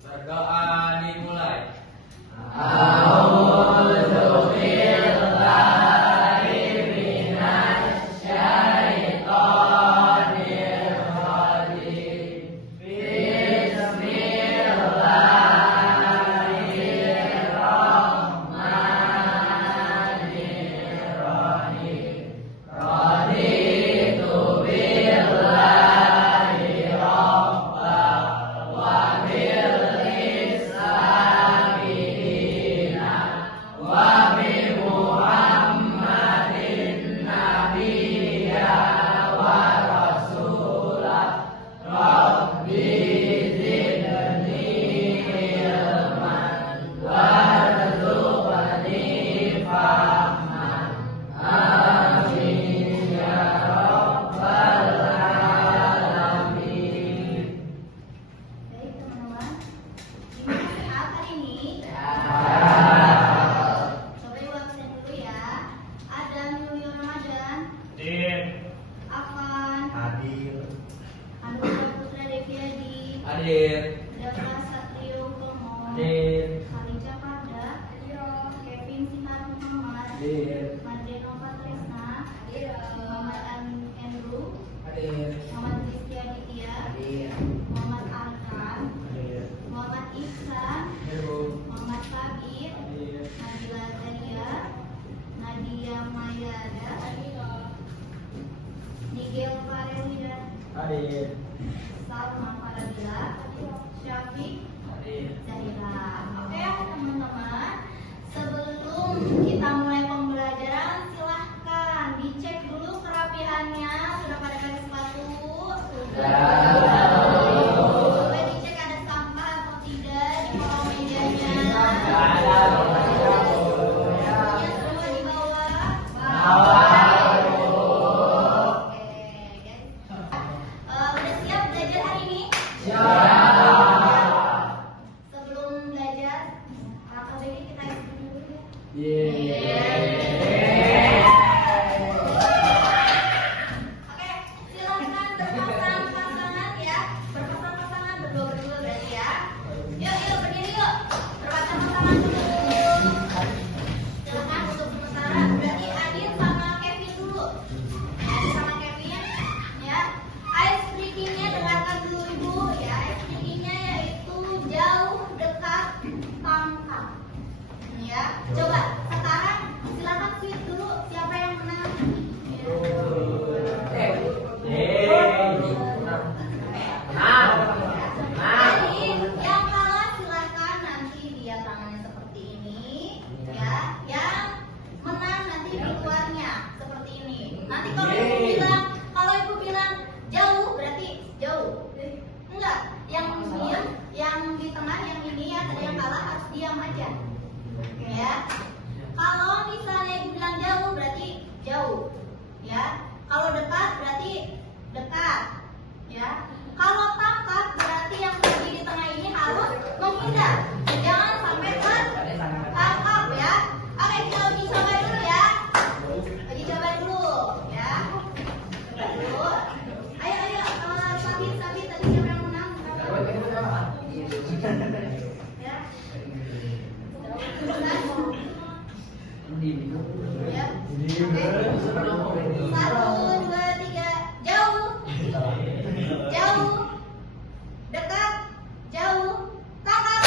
Berdoa dimulai. Hadir. Dava Satrio Utomo. Hadir. Khadijah Pada. Kevin Sinar Muhammad. Hadir. Madreno Patrisna. Muhammad Andrew. Hadir. Muhammad Rizky Aditya. Hadir. Muhammad Arkan. Hadir. Muhammad Ihsan. Hadir. Muhammad Sabir. Hadir. Nabila Zaria. Nadia Mayada. Nigel Farelida. Hadir. Salma Faradila. Syafiq. Hadir. Zahira. Oke teman-teman, sebelum kita mulai pembelajaran silahkan dicek dulu kerapihannya. Sudah pada pakai sepatu? Coba dicek ada sampah atau tidak di kolong mejanya. Bukunya semua di bawah. Oke guys. Udah siap belajar hari ini? Sebelum belajar, KBG kita isi dulu ya. Oke, silakan berpasang-pasangan ya. Berpasang-pasangan, berdua-berdua berarti ya. Yuk, berdiri yuk. Berpasang-pasangan dulu. Silakan untuk sementara. Berarti Adin sama Kevin dulu. Adin sama Kevin ya. Ice breaking-nya dengarkan dulu Ibu ya. Ice breaking-nya yaitu jauh, dekat, tangkap. Ya. Coba sekarang silakan tweet dulu siapa yang menang. Jadi yang kalah silakan nanti dia tangannya seperti ini ya. Yang menang nanti di luarnya seperti ini. Nanti kalau ibu bilang jauh berarti jauh. Enggak, yang diam, yang di tengah yang ini ya tadi yang kalah harus diam aja. Ya. Kalau misalnya ibu bilang jauh berarti jauh. Ya. Kalau dekat berarti dekat. Ya. Kalau tangkap berarti yang berdiri di tengah ini harus menghindar. Jangan sampai tertangkap ya. Oke, kita uji coba dulu ya. Uji coba dulu ya. Coba dulu. Ayo, Sabit tadi siapa yang menang? Ya. Ya. Oke. 1, 2, 3. Jauh. Jauh. Dekat. Jauh. Tangkap.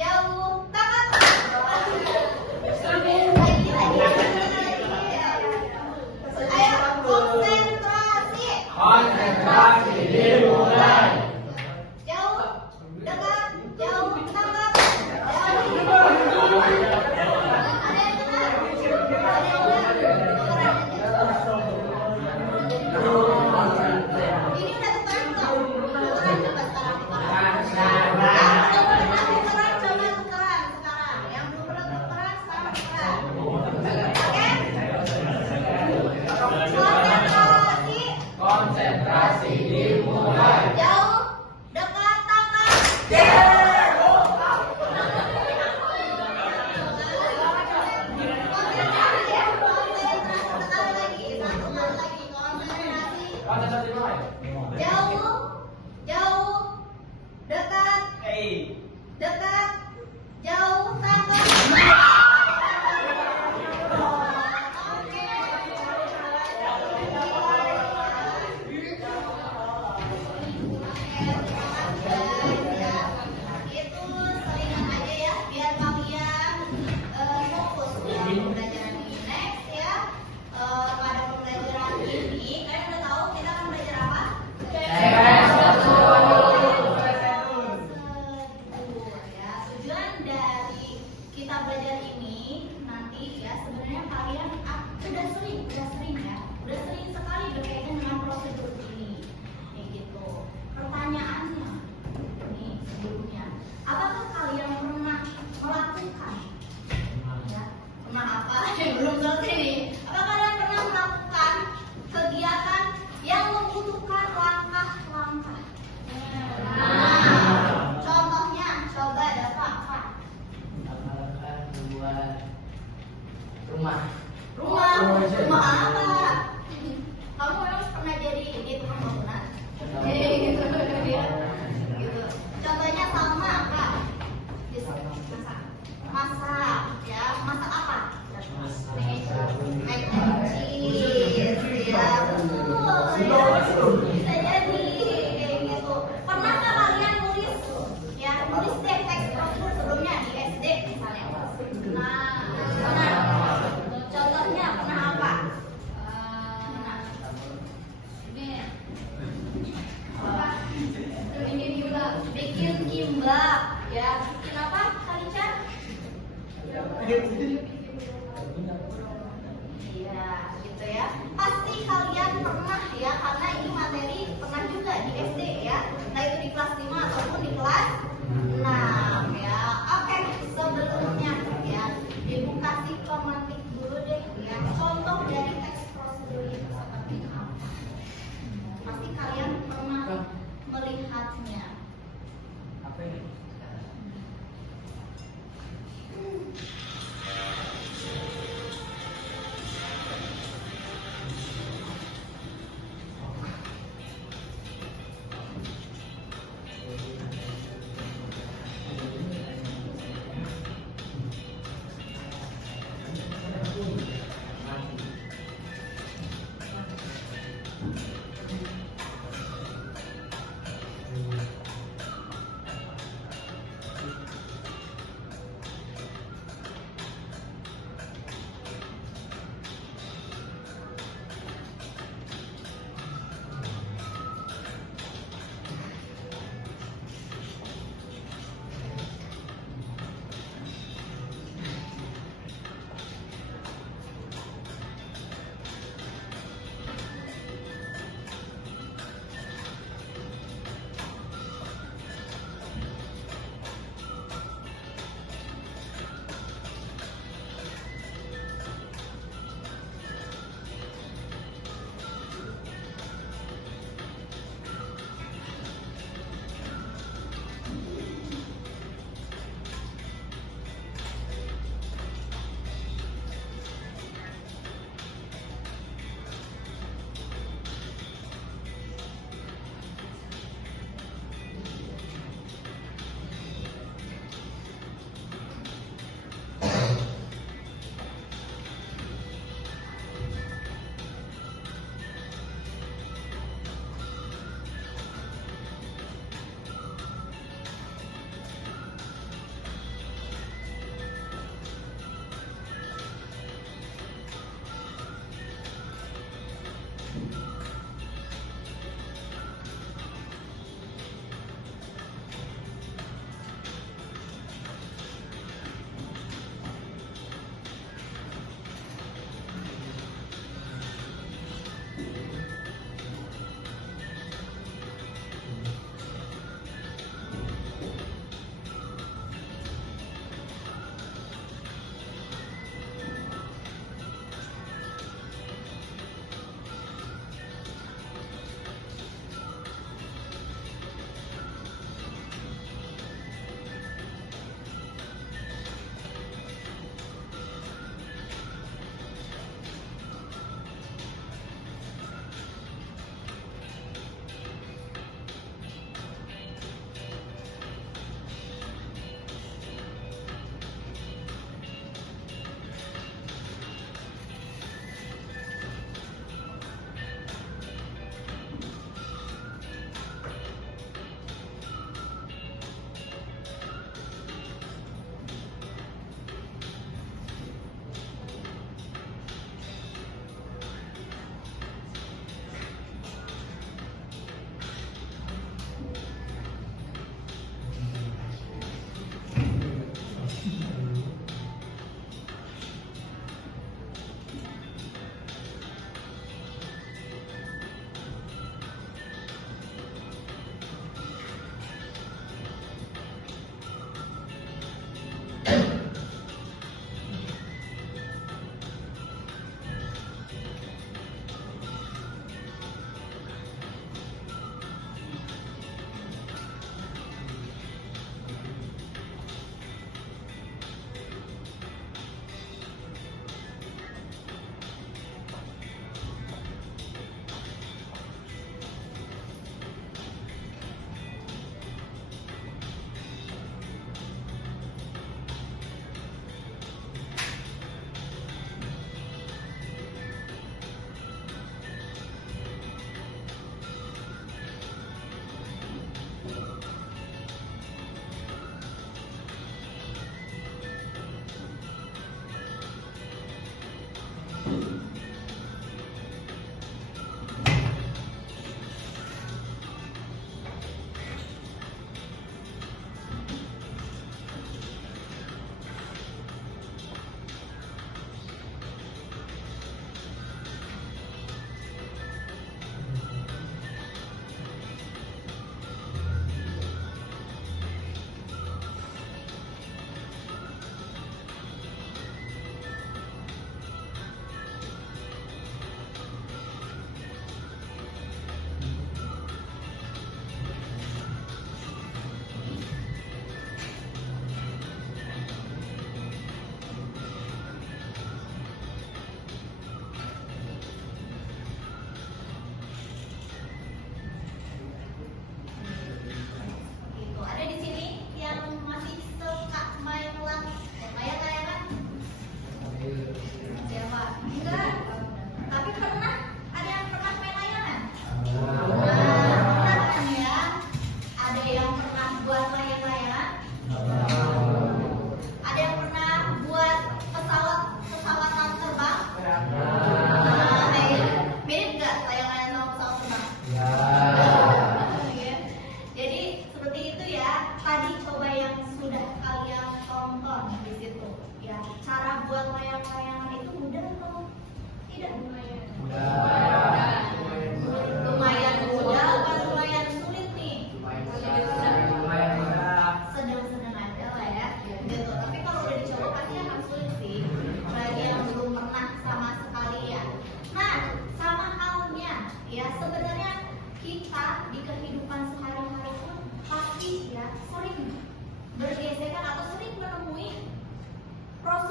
Jauh, tangkap. Lagi. Ayo, konsentrasi. Konsentrasi dimulai. Jauh, dekat, jauh, tangkap. Ini udah tukeran belum? Tukeran coba sekarang tukeran. Coba tukeran sekarang. Yang belum pernah tukeran sekarang tukeran. Oke? Konsentrasi dimulai. Jauh, dekat, tangkap. Konsentrasi ya, konsentrasi. Sekali lagi, satu kali lagi. Konsentrasi. Konsentrasi dimulai. Jauh, jauh, dekat, dekat, jauh, tangkap. Itu selingan aja ya, biar kalian fokus ya pembelajaran ini. Next ya, pada pembelajaran ini kalian udah tahu kita akan belajar apa? Ya, tujuan dari kita belajar ini nanti ya sebenarnya kalian udah sering ya, udah sering sekali berkaitan dengan prosedur ini. Nih gitu. Pertanyaannya nih sebelumnya, apakah kalian pernah melakukan ya, pernah apa? Belum selesai nih. Apakah kalian pernah melakukan kegiatan yang membutuhkan langkah-langkah? Contohnya, coba ada apa? Buat rumah. Rumah apa? Kamu memang pernah jadi gitu pembangunan? Gitu. Contohnya sama kak. Masak, ya. Masak apa? Mac and cheese, ya betul. Bisa jadi kayak gitu. Pernah nggak kalian nulis, ya nulis teks prosedur sebelumnya di SD misalnya? Pernah. Contohnya pernah apa? Bikin kimbap, ya. Bikin apa, Kalica? Iya, gitu ya. Pasti kalian pernah ya, karena ini materi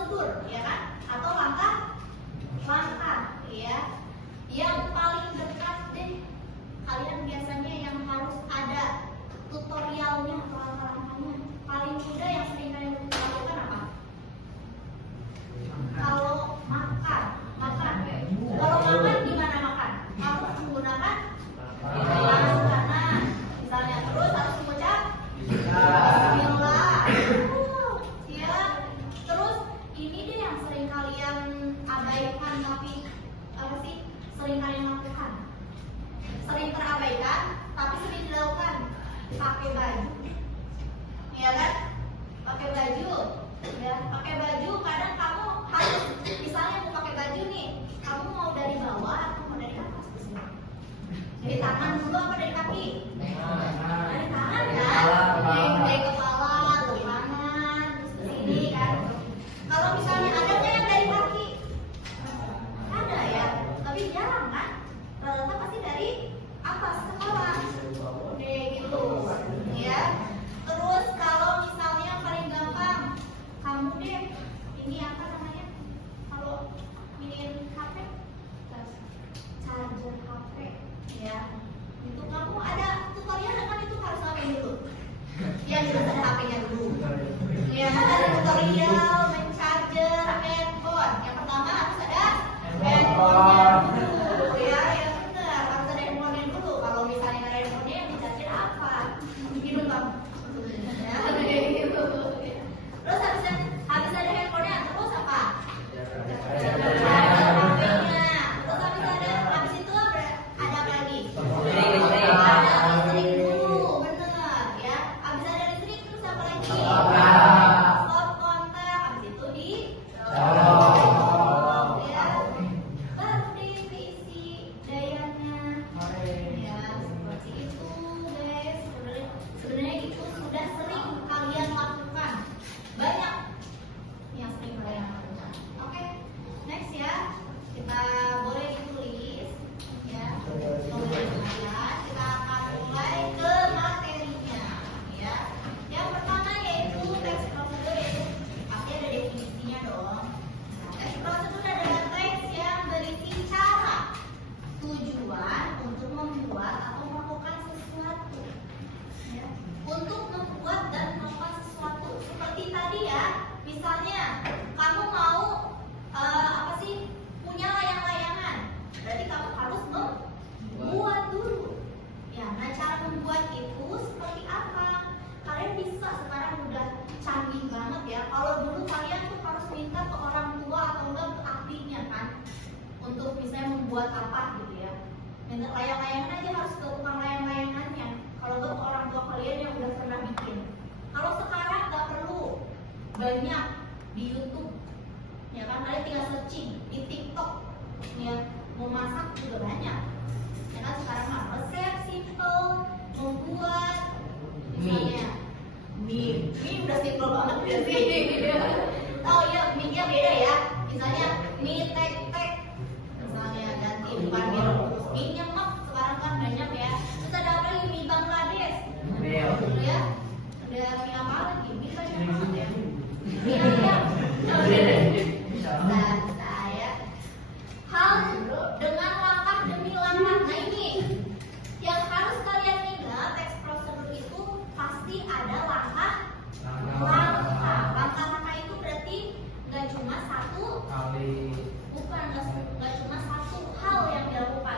prosedur, ya kan? Atau langkah, ya. Yang paling dekat deh, kalian biasanya yang harus ada tutorialnya atau langkah-langkahnya. Paling mudah yang sering kalian lakukan apa? Kalau makan. Kalau makan gimana makan? Kamu menggunakan tangan kanan, misalnya. Terus harus mengucap Bismillah. Siap. Terus ini deh yang sering kalian abaikan tapi apa sih? Sering kalian lakukan. Sering terabaikan tapi sering dilakukan. Pakai baju. Iya kan? Pakai baju. Ya, pakai baju kadang kamu harus misalnya mau pakai baju nih, kamu mau dari bawah atau mau dari atas? Dari tangan dulu apa dari kaki? Dari tangan kan? Dari kepala, dari tangan, terus ke sini kan? Kalau misalnya ada nggak yang dari kaki? Ada ya, tapi jarang kan? Rata-rata pasti dari atas kepala. Oke gitu, ya. Terus kalau misalnya paling gampang, kamu deh, ini apa namanya? Kalau ingin HP, charger HP, ya. Itu kamu ada tutorial kan itu harus apa dulu? Ya jelas ada HP-nya dulu. Ya ada tutorial men-charger handphone. Yang pertama harus ada handphone dulu, ya benar harus ada handphone dulu. Kalau misalnya ada handphone yang di-charger apa? Hidung kamu. Ya kayak gitu. Terus habis ada handphonenya, terus apa? Habis itu ada apa lagi? Ada listrik dulu, bener ya. Habis ada listrik terus apa lagi? Stop kontak, habis itu di ya. Baru diisi dayanya. Ya seperti itu guys. Sebenarnya itu sudah sering kalian lakukan. Banyak yang sering kalian lakukan. Oke, next ya. Kita boleh ditulis ya. Kemudian kita akan mulai ke materinya ya. Yang pertama yaitu teks prosedur, yaitu pasti ada definisinya dong. Nah, teks prosedur adalah teks yang berisi cara, tujuan untuk membuat atau melakukan sesuatu. Ya. Untuk membuat dan melakukan sesuatu seperti tadi ya, misalnya kamu mau apa sih punya layang-layangan, berarti kamu harus membuat dulu. Ya, nah cara membuat itu seperti apa? Kalian bisa sekarang udah canggih banget ya. Kalau dulu kalian tuh harus minta ke orang tua atau enggak ke ahlinya kan, untuk misalnya membuat apa gitu ya. Minta layang-layangan aja harus ke tukang layang-layangannya. Kalau enggak ke orang tua kalian yang udah pernah bikin. Kalau sekarang nggak perlu, banyak di YouTube, ya kan? Kalian tinggal searching di TikTok, ya mau masak juga banyak. Ya kan sekarang mah resep simple, membuat misalnya mie udah simple banget ya sih. Oh iya, mie-nya beda ya. Misalnya mie tek-tek, misalnya ganti bukan mie rebus, mie nyemek sekarang kan banyak ya. Terus ada apa lagi, mie Bangladesh, ya. Ada mie apa lagi? Mie banyak banget ya. Mie ayam. Nah, saya hal dengan langkah demi langkah. Nah ini yang harus kalian ingat, teks prosedur itu pasti ada langkah. Langkah itu berarti nggak cuma satu, bukan nggak cuma satu hal yang dilakukan,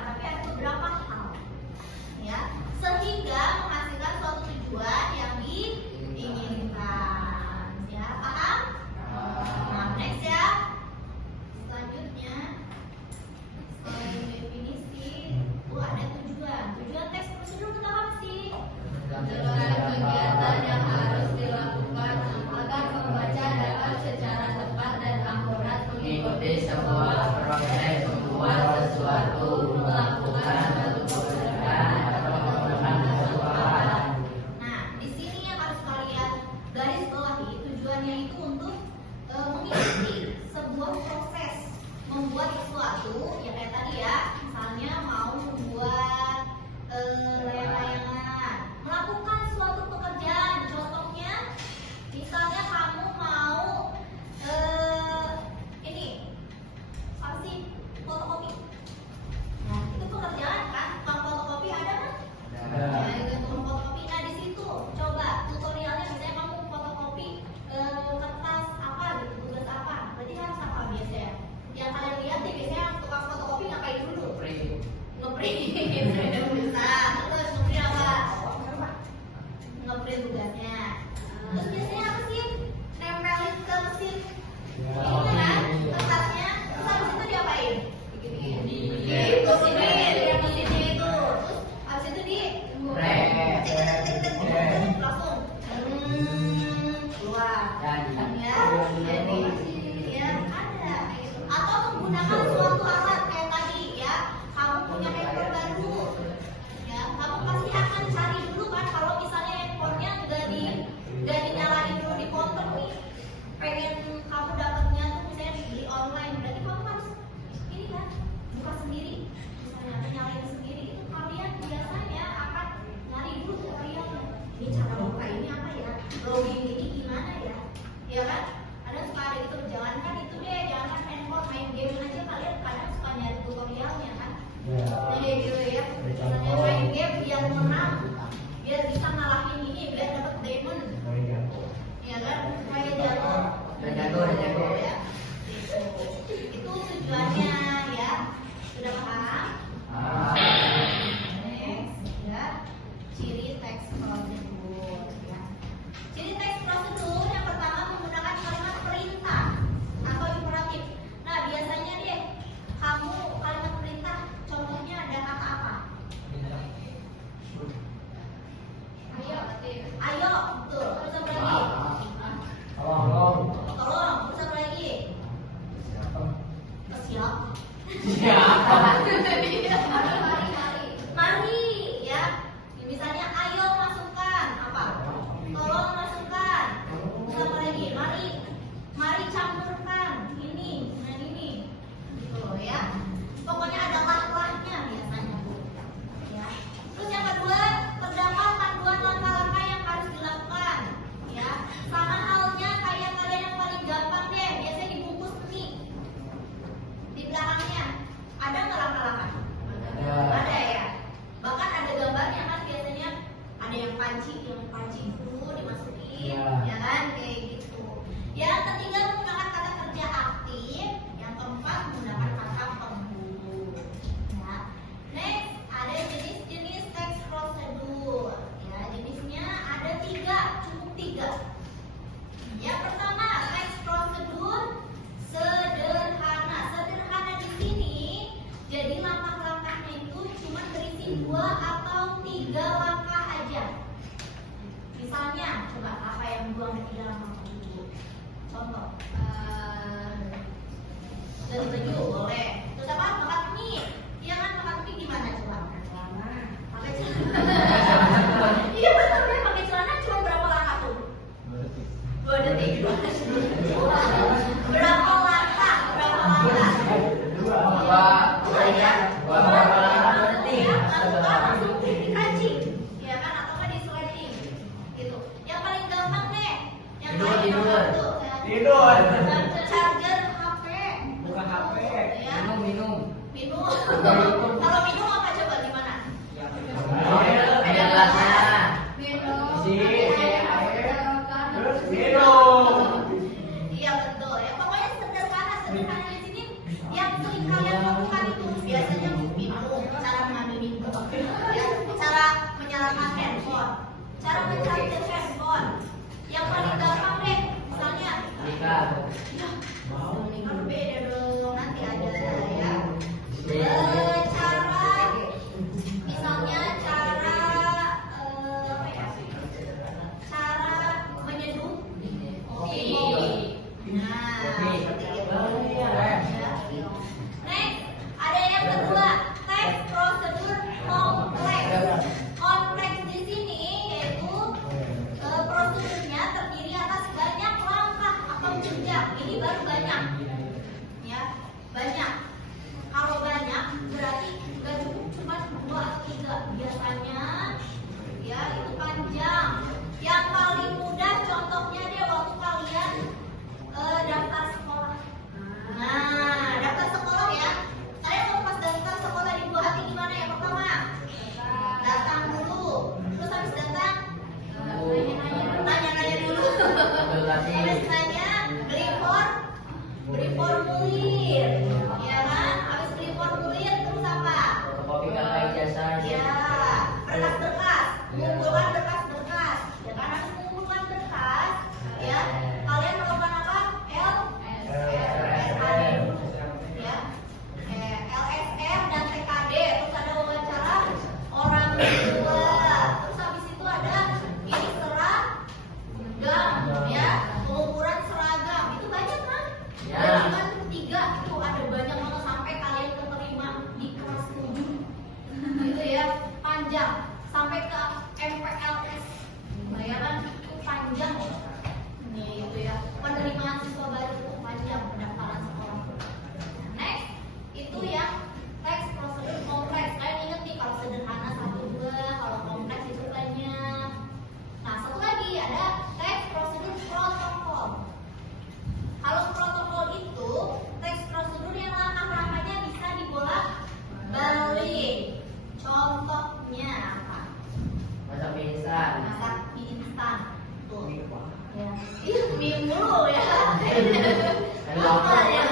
ngeprint bisa. Terus kemudian apa? Ngeprint tugasnya. Terus biasanya apa sih? Nempelin ke mesin ini kan kertasnya. Terus habis itu diapain? Digosipin ya mesinnya itu. Terus habis itu di langsung keluar. Ya, jadi ya ada gitu. Atau menggunakan suatu alat kayak tadi ya. Kamu punya handphone baru, ya kamu pasti akan cari dulu kan kalau misalnya handphonenya nggak dinyalain dulu di counter nih. Pengen kamu dapatnya tuh misalnya dibeli online, berarti kamu harus ini kan buka sendiri, misalnya nyalain sendiri. Itu kalian biasanya akan nyari dulu tutorialnya. Ini cara buka ini apa ya? Login ini gimana ya? Ya kan? Ada suka ada gitu, jangankan itu deh, jangankan handphone, main game aja kalian kadang suka nyari tutorialnya kan? Nah, gitu ya. Misalnya main game biar menang, biar bisa ngalahin ini, biar dapat diamond. Ya kan? Supaya jago. Ya. Itu tujuannya ya. Sudah paham? Next, ya. Ciri teks prosedur ya. Ciri teks prosedur yang pertama menggunakan kalimat perintah atau imperatif. Nah, biasanya deh kamu kalimat perintah contohnya ada kata apa? Ayo, betul. Terus apa lagi? Tolong. Terus apa lagi? Siap. Mari, ya. Misalnya ayo masukkan apa? Tolong masukkan. Terus apa lagi? Mari campurkan ini dengan ini. Gitu ya. Pokoknya ada lah-lahnya biasanya, Bu. Ya. Terus yang kedua, terdapat panduan langkah-langkah yang harus dilakukan. Ya. Sama halnya kayak kalian yang paling gampang deh, biasanya dibungkus nih. Di belakangnya ada nggak langkah-langkah? Ada ya. Bahkan ada gambarnya kan biasanya ada yang panci itu dimasukin, ya kan kayak gitu. Yang ketiga menggunakan kata kerja aktif, yang keempat menggunakan kata pemburu. Ya. Next ada jenis-jenis teks prosedur. Ya, jenisnya ada 3, cukup 3. Yang pertama teks prosedur sederhana. Sederhana di sini jadi langkah-langkahnya itu cuma berisi 2 atau 3 langkah aja. Misalnya, coba apa yang 2 atau 3 langkah dulu? Contoh, ganti baju boleh. Terus apa? Makan mie. Iya kan, makan mie gimana coba? Pakai celana. Iya betul ya, pakai celana cuma berapa langkah tuh? 2 detik. Berapa langkah? Langsung dikancing, ya kan? Atau nggak di sleting, gitu. Yang paling gampang deh, yang paling gampang tuh charger HP, Bukan HP, ya. minum. Kalau minum apa coba gimana? Ada gelasnya. Minum. Iya betul ya. Pokoknya sederhana di sini. Yang sering kalian lakukan itu biasanya minum, cara mengambil minum, ya, cara menyalakan handphone, cara mencharger handphone. Yang paling gampang deh, misalnya. Ya, kalau beda dong, nanti ada ya. Misalnya cara apa ya? Cara menyeduh kopi. Nah, seperti itu. Next, ada yang kedua, teks prosedur kompleks. Kompleks di sini yaitu panjang sampai ke MPLS. Bayaran itu panjang. Nih itu ya, penerimaan siswa baru itu panjang pendaftaran sekolah. Next, itu yang teks prosedur kompleks. Kalian inget nih kalau sederhana 1-2, kalau kompleks itu banyak. Nah, satu lagi ada teks prosedur protokol. Kalau protokol itu teks prosedur yang langkah-langkahnya bisa dibolak-balik. Contohnya apa? Masak mie instan. Masak mie instan. Tuh. Ya. Ih, mie mulu ya. Apa ya?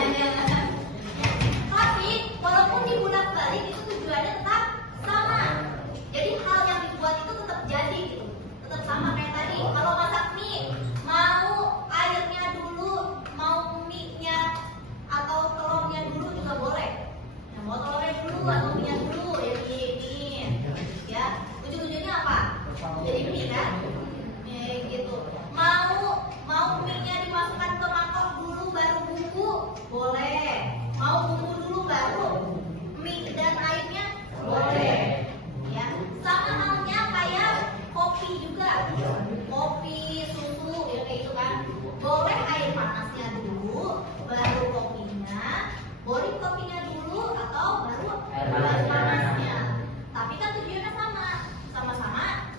Tapi walaupun dibolak-balik itu tujuannya tetap sama. Jadi hal yang dibuat itu tetap jadi gitu. Tetap sama kayak tadi. Kalau masak mie, mau airnya dulu, mau mie-nya atau telurnya dulu juga boleh. Nah, mau telurnya dulu atau mie-nya dulu ya ini. Ya, ujung-ujungnya apa? Jadi mie kan? Gitu. Mau mie-nya dimasukkan ke mangkok dulu baru bumbu, boleh. Mau bumbu dulu baru mie dan airnya, boleh. Ya, sama halnya kayak kopi juga. Kopi, susu, ya kayak gitu kan. Boleh air panasnya dulu, baru kopinya. Boleh kopinya dulu atau baru air panasnya. Tapi kan tujuannya sama-sama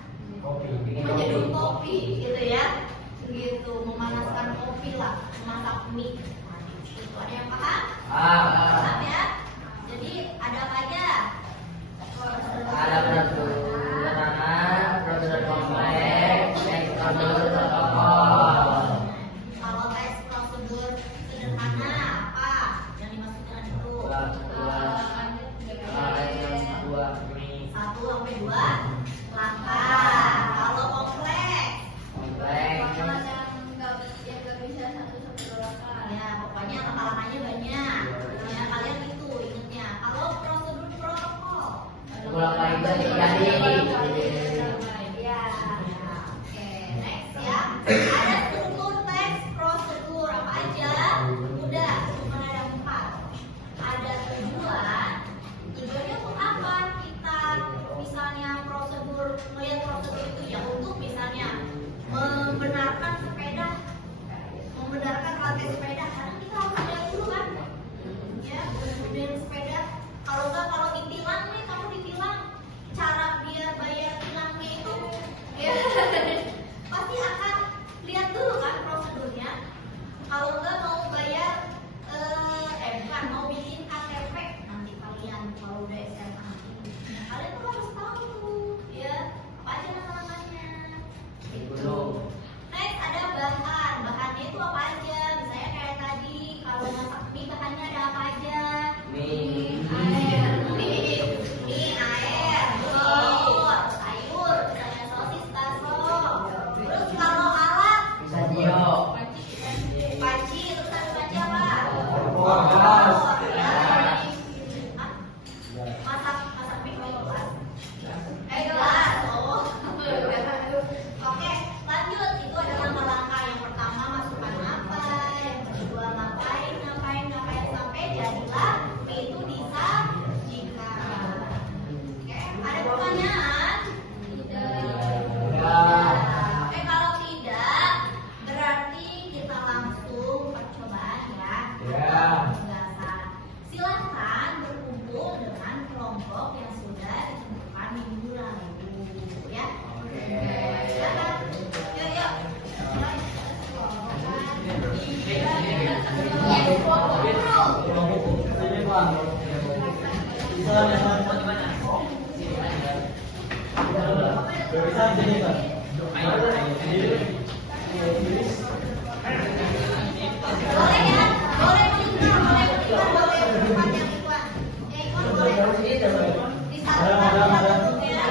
menyeduh kopi, gitu ya. Gitu, memanaskan kopi lah, memasak mie. Itu ada yang paham? Paham ya? Jadi ada apa aja? Ada prosedur sederhana, prosedur kompleks, teks prosedur protokol. Kalau teks prosedur sederhana apa yang dimaksudkan itu? 1-2 langkah. Kalau kompleks, yang nggak bisa 1-2 langkah. Ya, pokoknya langkah-langkahnya banyak. Ya, kalian itu ingetnya. Kalau prosedur protokol, Bolak-balik terjadi. ya. Oke, next ya. Ada struktur teks prosedur apa aja? Udah, cuma ada 4. Ada tujuan. Tujuannya untuk apa? Kita misalnya melihat prosedur itu ya untuk misalnya membenarkan rantai sepeda, karena kita harus lihat dulu kan, ya, dan sepeda. Kalau ditilang nih, kamu ditilang, cara dia bayar tilangnya itu, ya, pasti akan lihat dulu kan prosedurnya. Kalau enggak mau bayar, bukan mau bikin KTP nanti kalian kalau udah SMA. Nah, kalian tuh harus tahu tuh, ya, apa aja nama-namanya. Gitu. Next ada bahannya itu apa aja? Misalnya kayak tadi kalau masak mie bahannya ada apa aja? Mie, air, telur, sayur, misalnya sosis, bakso. Terus kalau alat, panci, terus ada panci apa? Masak mie gelas. Gelas. Oh. Oke, lanjut. Itu ada langkah-langkah. Yang pertama masukkan apa, yang kedua ngapain sampai jadilah mie itu disajikan. Oke, ada pertanyaan? Tidak. Kalau tidak, berarti kita langsung percobaan ya. Pembahasan. Silahkan berkumpul dengan kelompok yang sudah ditentukan minggu lalu, ya. Silakan. Yuk. Boleh ya? Boleh meninggal, boleh tempat yang Ikhwan. Ikhwan boleh. Di satu ya.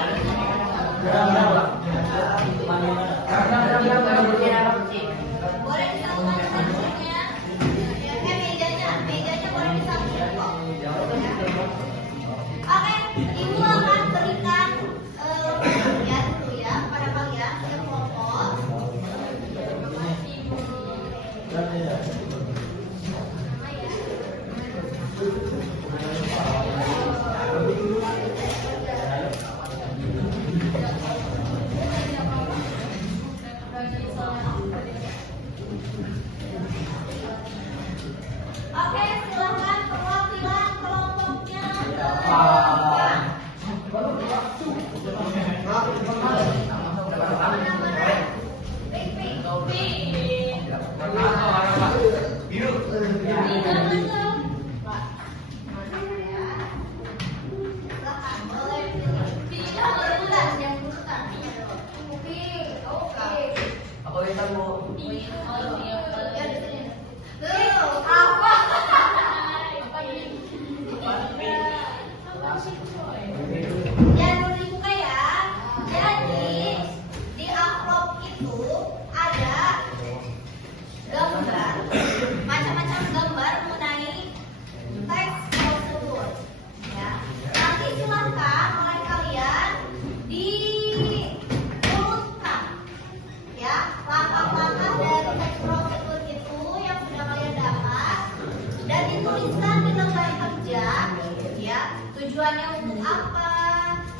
Boleh disatukan duduknya. Mejanya boleh disatukan kok. Oke, ibu akan berikan ya dulu ya pada kalian kelompok.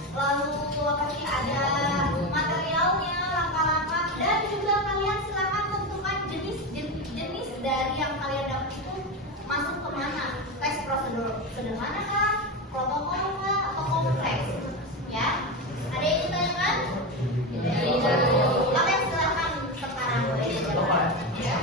lalu pasti ada materialnya, langkah-langkah, dan juga kalian silakan tentukan jenis dari yang kalian dapat itu masuk kemana. Tes prosedur sederhana kah, protokol kah, atau kompleks? Ya, ada yang ditanyakan? Kalian silakan sekarang boleh dijawab. Ya.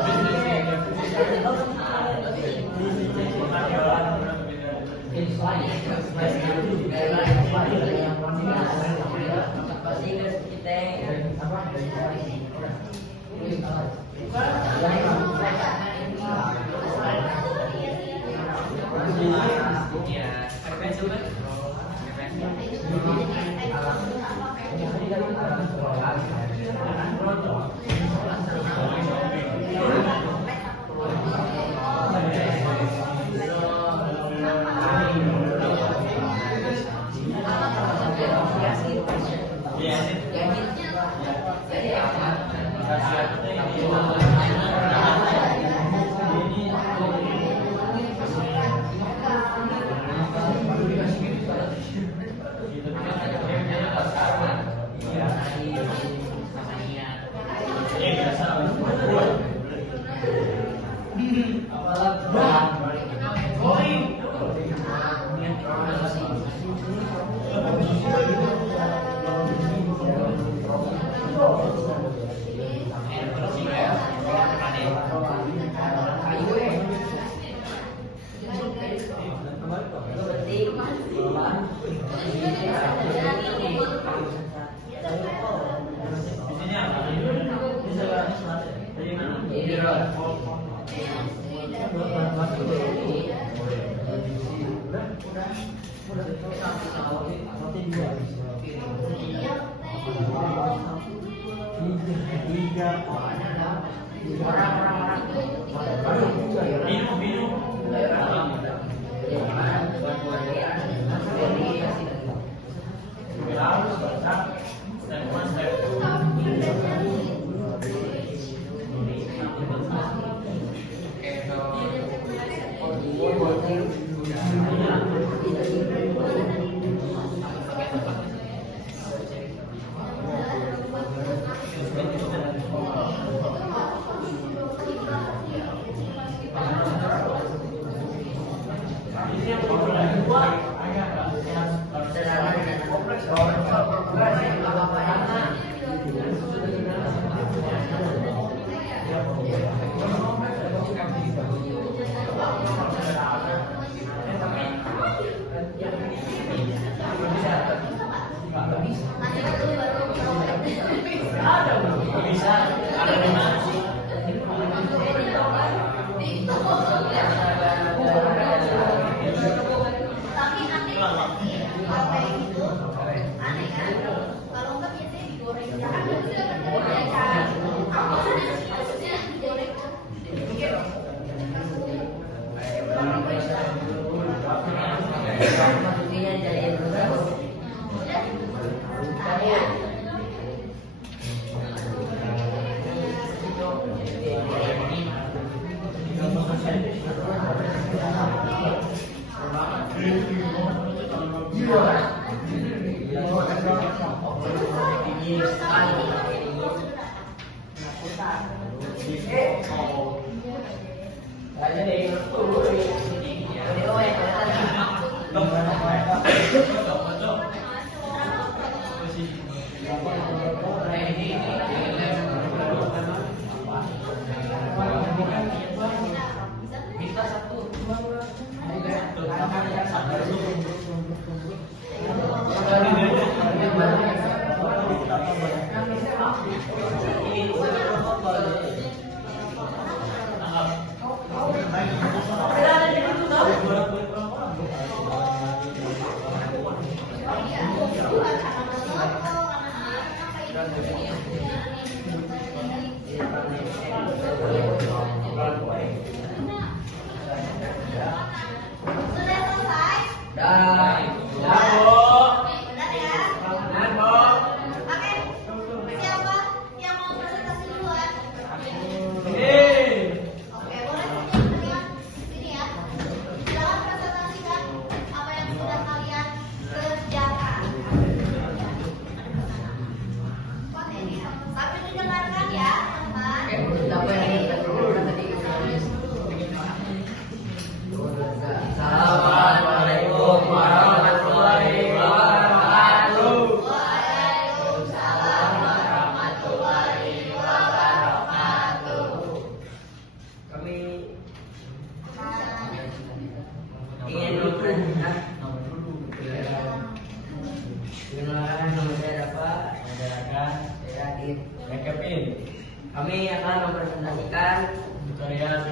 Udah Thank you.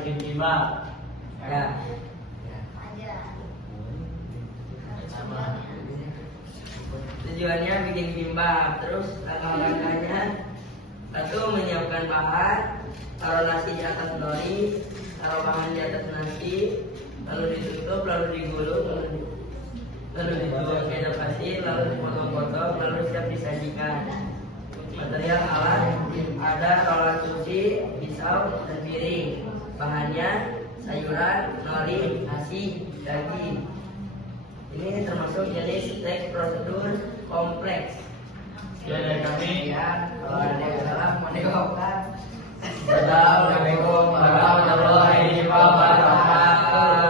bikin kimbap. Ya. Aja. Tujuannya bikin kimbap. Terus langkah-langkahnya, satu, menyiapkan bahan, taruh nasi di atas nori, taruh bahan di atas nasi, lalu ditutup, lalu digulung, lalu ditutup ke pasir, lalu dipotong-potong, lalu siap disajikan. Material alat ada roller cuci, pisau, dan piring. Bahannya sayuran, nori, nasi, daging. Ini termasuk jenis steak prosedur kompleks. Ya, dari kami. Ya, kalau ada yang salah mau dikomentar. Assalamualaikum warahmatullahi wabarakatuh.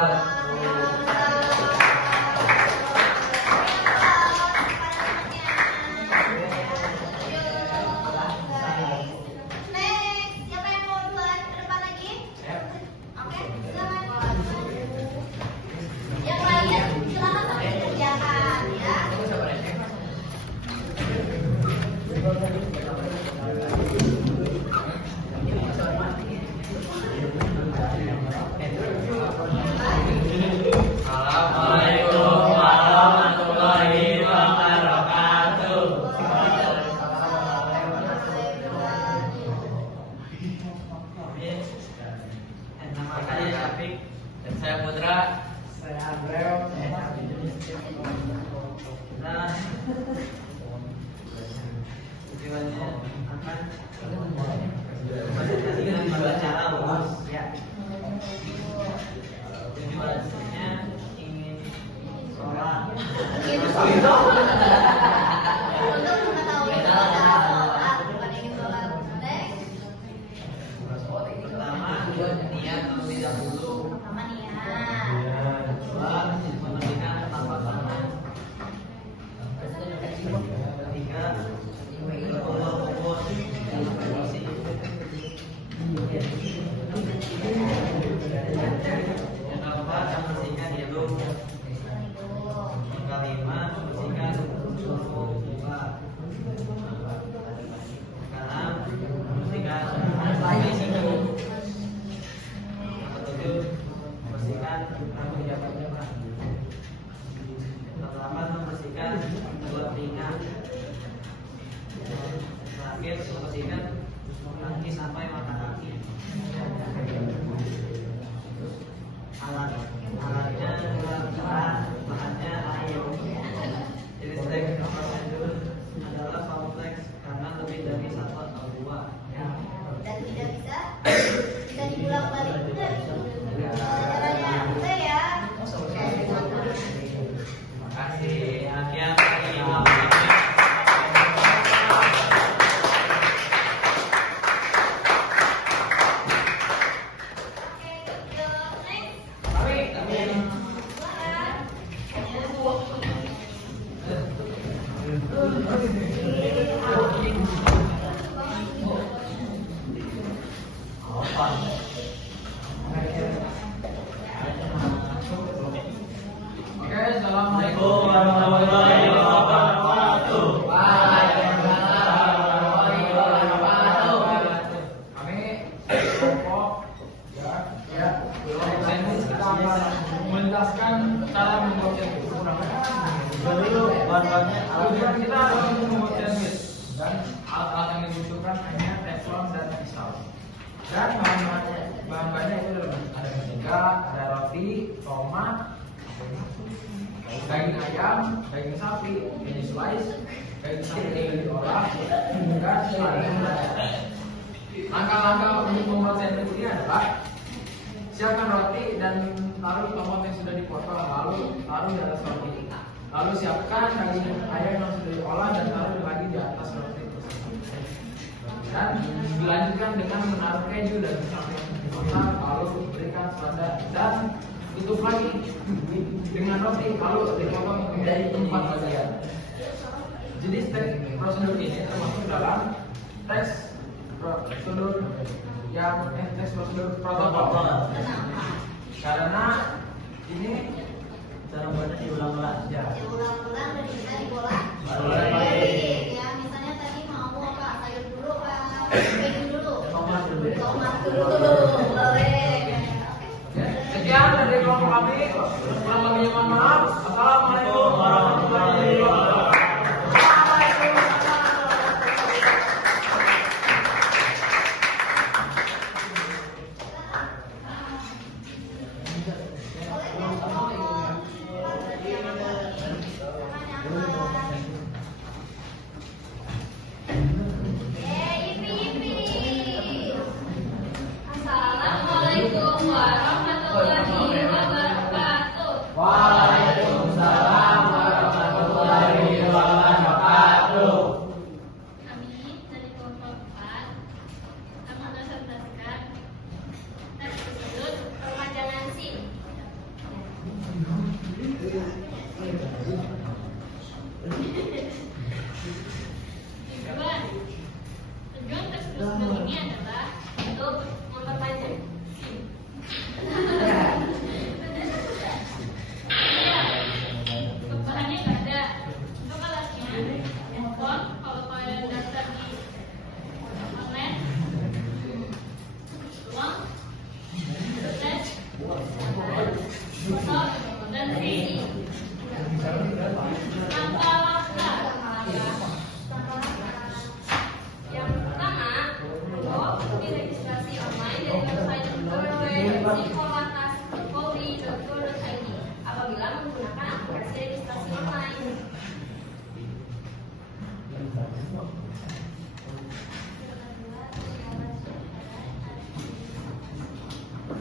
Next, siapa yang mau duluan ke depan lagi? Oke, silakan. Yang lain silakan sambil dikerjakan ya. Assalamualaikum warahmatullahi wabarakatuh. Nama saya Syafiq dan saya Putra. Saya Abreu. Nah, tujuannya akan dengan berbicara bos. Ya. Tujuannya ingin sholat. Untuk mengetahui cara sholat, bukan ingin sholat. Next, Pertama, niat terlebih dahulu. pertama niat. Kedua, membersihkan tempat tangan. Ketiga, berkumpul-kumpul dalam kondisi. Yang keempat, membersihkan hidung. Yang kelima, membersihkan suhu tubuh. Keenam, membersihkan siku. Yang ketujuh, membersihkan rambut jabat-jabat. Yang kedelapan, membersihkan kedua telinga. Terakhir, membersihkan kaki sampai mata kaki. Alatnya bahannya air. Jadi steak prosedur adalah kompleks karena lebih dari satu atau dua. Dan tidak bisa diulang balik. Caranya udah ya. Terima kasih. Akhirnya ini Assalamualaikum warahmatullahi wabarakatuh. Waalaikumsalam warahmatullahi wabarakatuh. Kami kelompok ya kita akan menjelaskan cara membuat sandwich. Dulu bahan-bahannya Kemudian kita akan membuat sandwich dan alat-alat yang dibutuhkan hanya teflon dan pisau. Dan bahan-bahannya itu ada mentega, ada roti, tomat, daging ayam, daging sapi, ini slice, daging sapi yang diolah, dan slice. Langkah-langkah untuk membuat sandwich ini adalah siapkan roti dan taruh tomat yang sudah dipotong, lalu taruh di atas roti. Lalu siapkan daging ayam yang sudah diolah dan taruh lagi di atas roti tersebut. Dan dilanjutkan dengan menaruh keju dan sapi yang dipotong, lalu berikan selada dan tutup lagi dengan roti, lalu dipotong menjadi 4 bagian. Jadi step prosedur ini termasuk dalam tes prosedur protokol. Karena ini cara buatnya diulang-ulang. ya Diulang-ulang dan kita diolah. Boleh. Ya, misalnya tadi mau apa? Sayur dulu, Pak. Keju dulu. Tomat dulu. Tomat dulu. Boleh. sama kami. Kurang lebihnya mohon maaf. Assalamualaikum warahmatullahi wabarakatuh. Assalamualaikum warahmatullahi wabarakatuh. Waalaikumsalam warahmatullahi wabarakatuh. Kami dari kelompok 4 akan menpresentasikan tes tersebut perpanjangan SIM. Tujuan tes tersebut ini adalah untuk memperpanjang SIM. Untuk bahannya nggak ada. Untuk alasnya handphone, kalau kalian daftar di online, uang, tes, foto, dan visi. Langkah-langkah. Yang pertama, diregistrasi online dari website www.sikolantas.polri.go.id apabila menggunakan aplikasi registrasi online.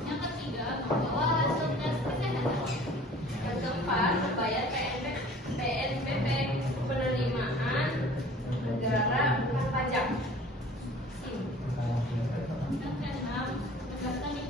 Yang ketiga, membawa hasil tes kesehatan. Yang keempat, membayar PNBP penerimaan negara bukan pajak. SIM. Yang keenam, menegaskan ya.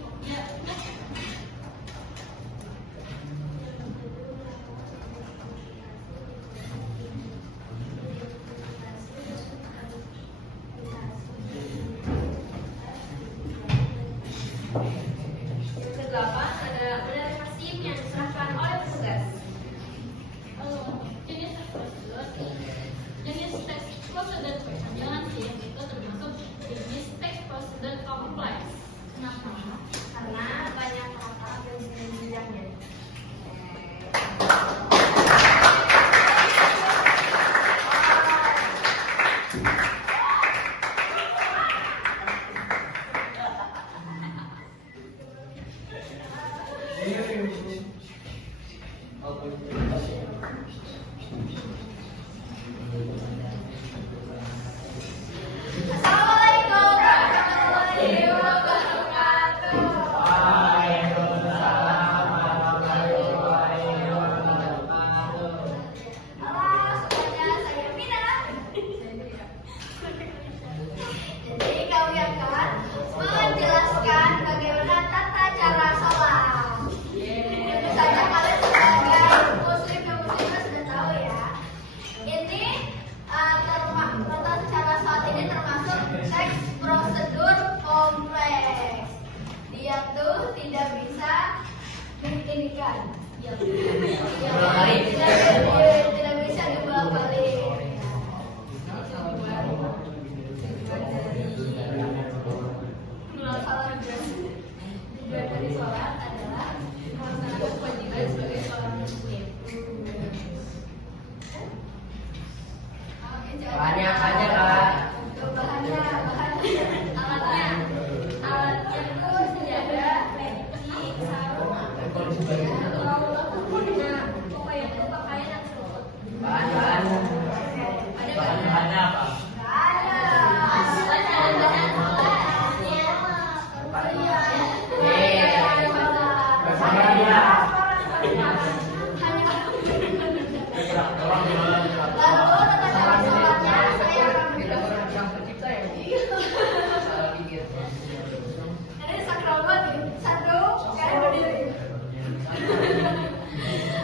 Yang kedelapan ada menerima SIM yang diserahkan oleh petugas. Jenis teks prosedur perpanjangan SIM itu termasuk jenis teks prosedur kompleks. Kenapa? Karena banyak perkara dan jenjangnya. Assalamualaikum warahmatullahi wabarakatuh. Waalaikumsalam warahmatullahi wabarakatuh. Halo semuanya, saya Mina. Jadi kami akan menjelaskan bagaimana tata cara sholat. Tentu saja kalian sebagai muslim dan muslimah sudah tahu ya. Ini tata cara sholat ini termasuk teks prosedur kompleks. Dia tuh tidak bisa diinikan. Tidak bisa dibolak-balik. Tujuan dari sholat adalah melaksanakan kewajiban sebagai seorang muslim. Bahannya apa aja, Kak? Bahannya, alatnya itu sejadah, peci, sarung, pokoknya itu pakaian yang cukup. Bahan-bahan. Ada Bahan-bahannya apa?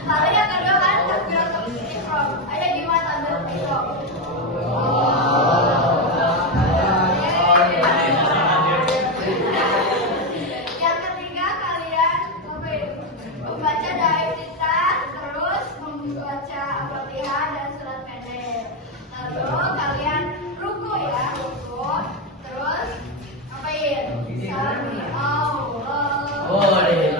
Lalu yang kedua kan takbiratul ihram. Ayo gimana takbiratul ihram? Yang ketiga kalian membaca doa iftitah, terus membaca Al-Fatihah dan surat pendek. Lalu kalian ruku ya, ruku. Terus ngapain? Sami Allah. Boleh,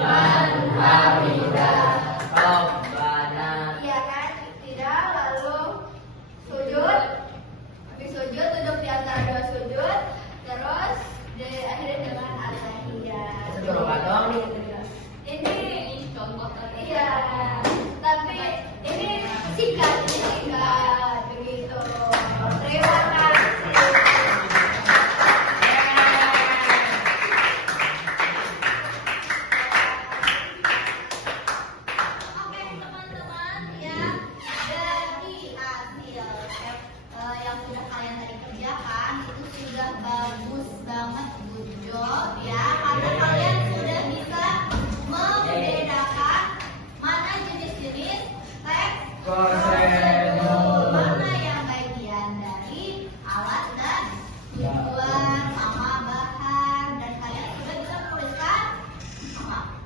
Ini contoh tadi. Iya. Tapi ini singkat begitu. Terima kasih. Oke teman-teman ya, dari hasil yang sudah kalian tadi kerjakan itu sudah bagus banget, good job ya, karena kalian sudah bisa membedakan mana jenis-jenis teks prosedur, mana yang bagian dari alat dan tujuan sama bahan, dan kalian sudah bisa menuliskan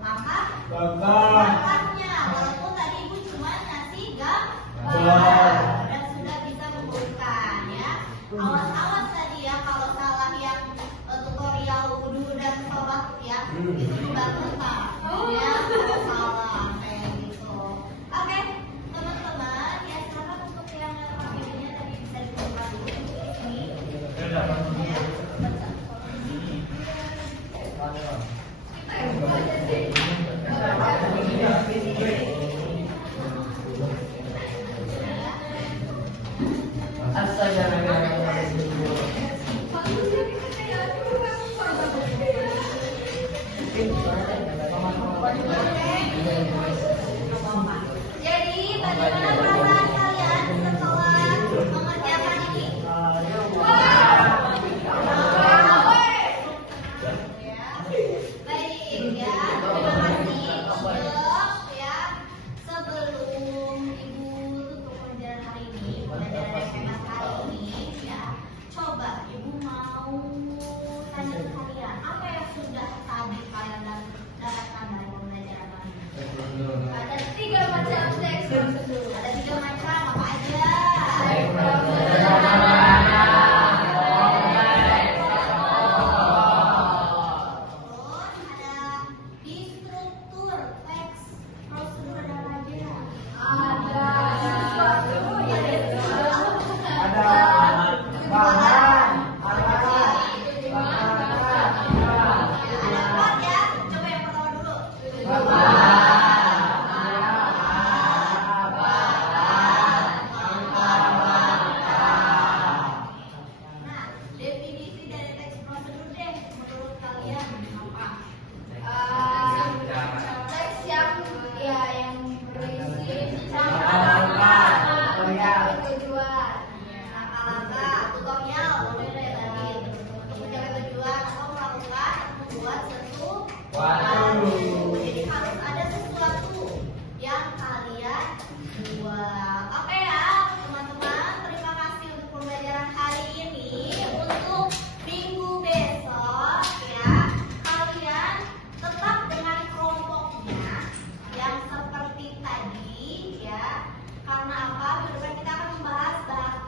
langkah langkahnya, walaupun tadi ibu cuma ngasih gambar dan sudah bisa mengumpulkan ya. Awas-awas tadi ya kalau salah yang tutorial wudhu dan sholat ya, itu dibantah ya kalau salah kayak gitu. Oke teman-teman ya, sekarang untuk yang videonya tadi bisa dibuka dulu ini ya. Jadi bagaimana perasaan kalian setelah mengerjakan ini? Baik ya, terima kasih. Untuk ya, sebelum ibu tutup pelajaran hari ini, pelajaran SMS hari ini ya, coba ibu mau tanya ke kalian apa yang sudah tadi kalian dapatkan dari pembelajaran hari ini. Ada 3 macam teks prosedur. Ada 3 macam apa aja? Terus ada di struktur teks prosedur ada apa aja? Ada 4 ya. Coba yang pertama dulu. Nah, definisi dari teks prosedur deh menurut kalian apa? Teks yang berisi langkah-langkah tujuan, langkah-langkah tutorial boleh deh tadi untuk mencapai tujuan atau melakukan membuat sesuatu. Jadi harus ada sesuatu yang kalian buat. Oke ya teman-teman, terima kasih untuk pembelajaran hari ini. Untuk minggu besok ya, kalian tetap dengan kelompoknya yang seperti tadi ya. Karena apa? Minggu depan kita akan membahas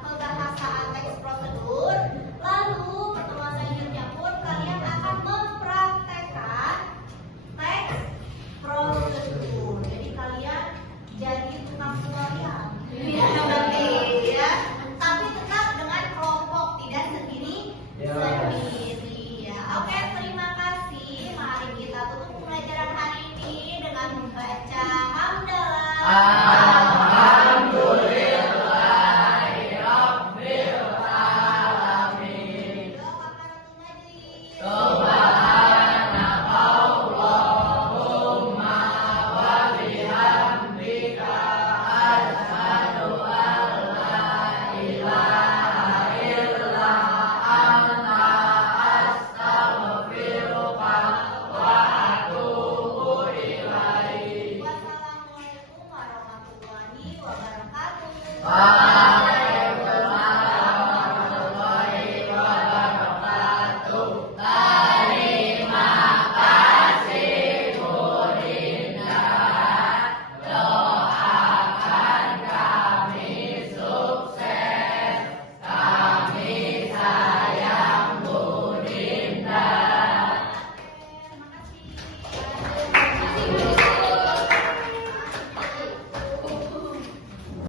pembahasan teks prosedur. Lalu pertemuan selanjutnya pun kalian akan mempraktekkan teks prosedur. Jadi kalian jadi tukang tutorial. Ya. Tapi tetap dengan kelompok, tidak sendiri ya. Oke, terima kasih. Mari kita tutup pembelajaran hari ini dengan membaca hamdalah.